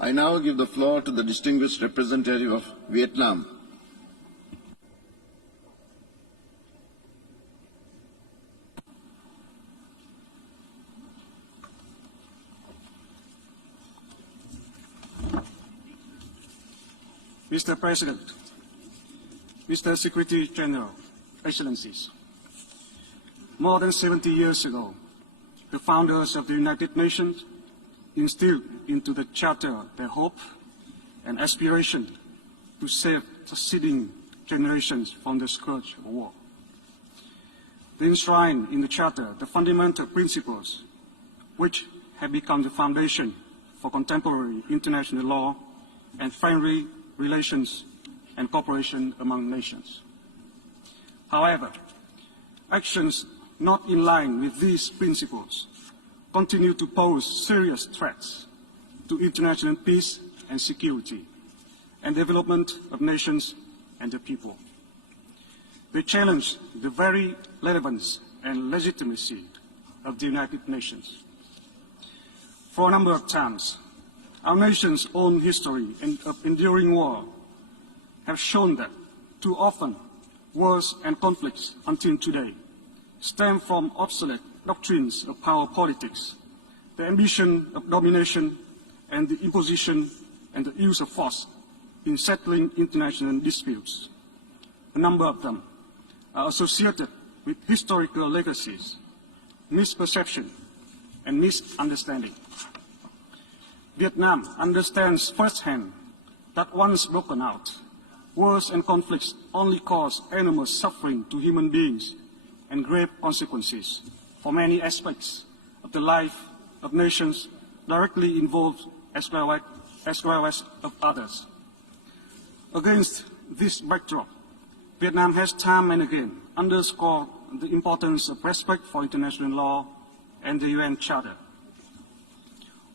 I now give the floor to the distinguished representative of Vietnam. Mr. President, Mr. Secretary General, Excellencies, more than 70 years ago, the founders of the United Nations instilled into the Charter their hope and aspiration to save succeeding generations from the scourge of war. They enshrined in the Charter the fundamental principles which have become the foundation for contemporary international law and friendly relations and cooperation among nations. However, actions not in line with these principles continue to pose serious threats to international peace and security and development of nations and the people. They challenge the very relevance and legitimacy of the United Nations. For a number of times, our nation's own history of enduring war have shown that too often wars and conflicts until today stem from obsolete doctrines of power politics, the ambition of domination and the imposition and the use of force in settling international disputes. A number of them are associated with historical legacies, misperception, and misunderstanding. Vietnam understands firsthand that once broken out, wars and conflicts only cause enormous suffering to human beings and grave consequences for many aspects of the life of nations directly involved as well as of others. Against this backdrop, Vietnam has time and again underscored the importance of respect for international law and the UN Charter.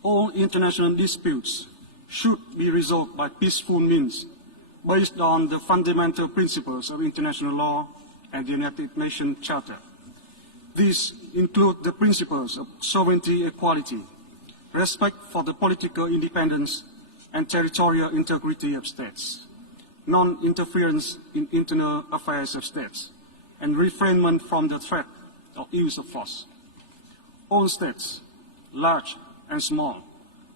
All international disputes should be resolved by peaceful means based on the fundamental principles of international law and the United Nations Charter. These include the principles of sovereignty equality, respect for the political independence and territorial integrity of states, non-interference in internal affairs of states, and refrainment from the threat or use of force. All states, large and small,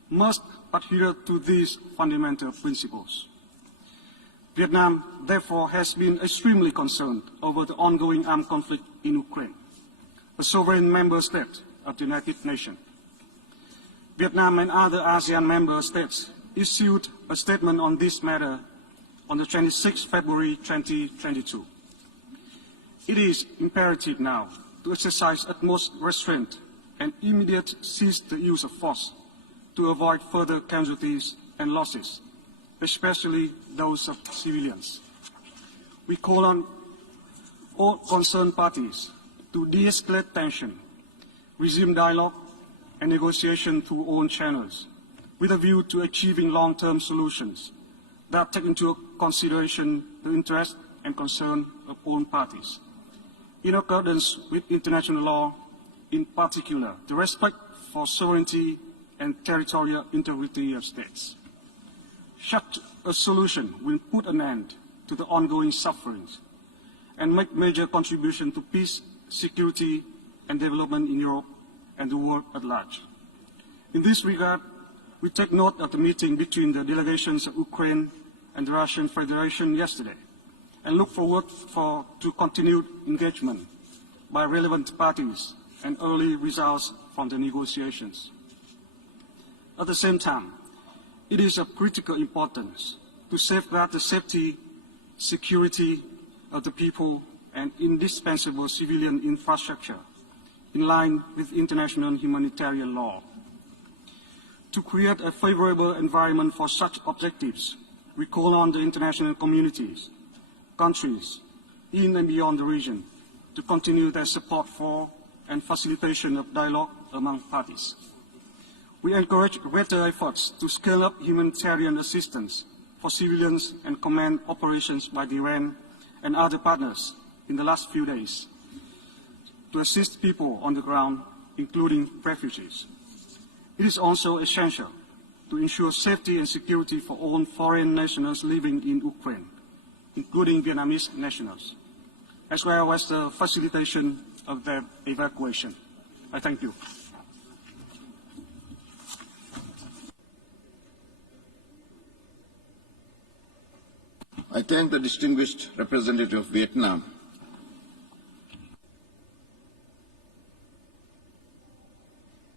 must adhere to these fundamental principles. Vietnam, therefore, has been extremely concerned over the ongoing armed conflict in Ukraine, a sovereign member state of the United Nations. Vietnam and other ASEAN member states issued a statement on this matter on the 26th February 2022. It is imperative now to exercise utmost restraint and immediate cease the use of force to avoid further casualties and losses, especially those of civilians. We call on all concerned parties to de-escalate tension, resume dialogue and negotiation through all channels, with a view to achieving long-term solutions that take into consideration the interest and concern of all parties. In accordance with international law, in particular, the respect for sovereignty and territorial integrity of states. Such a solution will put an end to the ongoing sufferings and make major contribution to peace, security, and development in Europe and the world at large. In this regard, we take note of the meeting between the delegations of Ukraine and the Russian Federation yesterday, and look forward to continued engagement by relevant parties and early results from the negotiations. At the same time, it is of critical importance to safeguard the safety, security of the people and indispensable civilian infrastructure in line with international humanitarian law. To create a favorable environment for such objectives, we call on the international communities, countries in and beyond the region to continue their support for and facilitation of dialogue among parties. We encourage greater efforts to scale up humanitarian assistance for civilians and command operations by the UN and other partners in the last few days to assist people on the ground, including refugees. It is also essential to ensure safety and security for all foreign nationals living in Ukraine, including Vietnamese nationals, as well as the facilitation of their evacuation. I thank you. I thank the distinguished representative of Vietnam